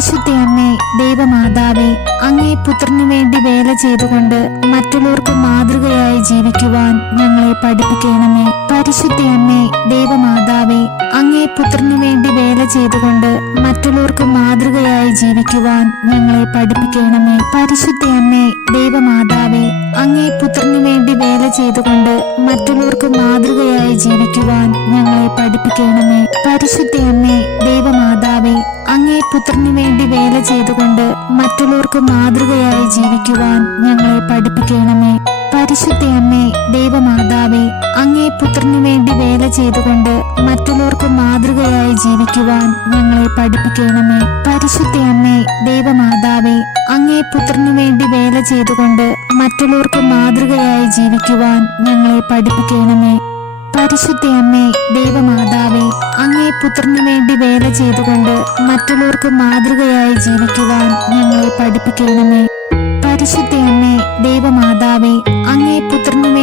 പരിശുദ്ധയമ്മേ ദൈവമാതാവേ, അങ്ങേ പുത്രനു വേണ്ടി വേല ചെയ്തുകൊണ്ട് മറ്റുള്ളവർക്ക് മാതൃകയായി ജീവിക്കുവാൻ ഞങ്ങളെ പഠിപ്പിക്കണമേ. പരിശുദ്ധയമ്മേ ദൈവമാതാവേ, അങ്ങേ പുത്രനു വേണ്ടി വേല ചെയ്തുകൊണ്ട് മറ്റുള്ളവർക്ക് മാതൃകയായി ജീവിക്കുവാൻ ഞങ്ങളെ പഠിപ്പിക്കണമേ. പരിശുദ്ധയമ്മേ ദൈവമാതാവേ, അങ്ങേ പുത്രനു വേണ്ടി വേല ചെയ്തുകൊണ്ട് മറ്റുള്ളവർക്ക് മാതൃകയായി ജീവിക്കുവാൻ ഞങ്ങളെ പഠിപ്പിക്കണമേ. പരിശുദ്ധയമ്മേ ദൈവമാതാവേ, അങ്ങേ പുത്രനു വേണ്ടി വേല ചെയ്തുകൊണ്ട് മറ്റുള്ളവർക്ക് മാതൃകയായി ജീവിക്കുവാൻ ഞങ്ങളെ പഠിപ്പിക്കണമേ. പരിശുദ്ധയമ്മേ ദൈവമാതാവേ, അങ്ങേ പുത്രനു വേണ്ടി വേല ചെയ്തുകൊണ്ട് മറ്റുള്ളവർക്ക് മാതൃകയായി ജീവിക്കുവാൻ ഞങ്ങളെ പഠിപ്പിക്കണമേ. പരിശുദ്ധയമ്മേ ദൈവമാതാവേ, അങ്ങേ പുത്രനു വേണ്ടി വേല ചെയ്തുകൊണ്ട് മറ്റുള്ളവർക്ക് മാതൃകയായി ജീവിക്കുവാൻ ഞങ്ങളെ പഠിപ്പിക്കണമേ. പരിശുദ്ധയമ്മേ ദൈവമാതാവേ, അങ്ങേ പുത്രനു വേണ്ടി വേല ചെയ്തുകൊണ്ട് മറ്റുള്ളവർക്ക് മാതൃകയായി ജീവിക്കുവാൻ ഞങ്ങളെ പഠിപ്പിക്കണമേ. പരിശുദ്ധയമ്മേ ദൈവമാതാവേ, അങ്ങേ പുത്രനു വേണ്ടി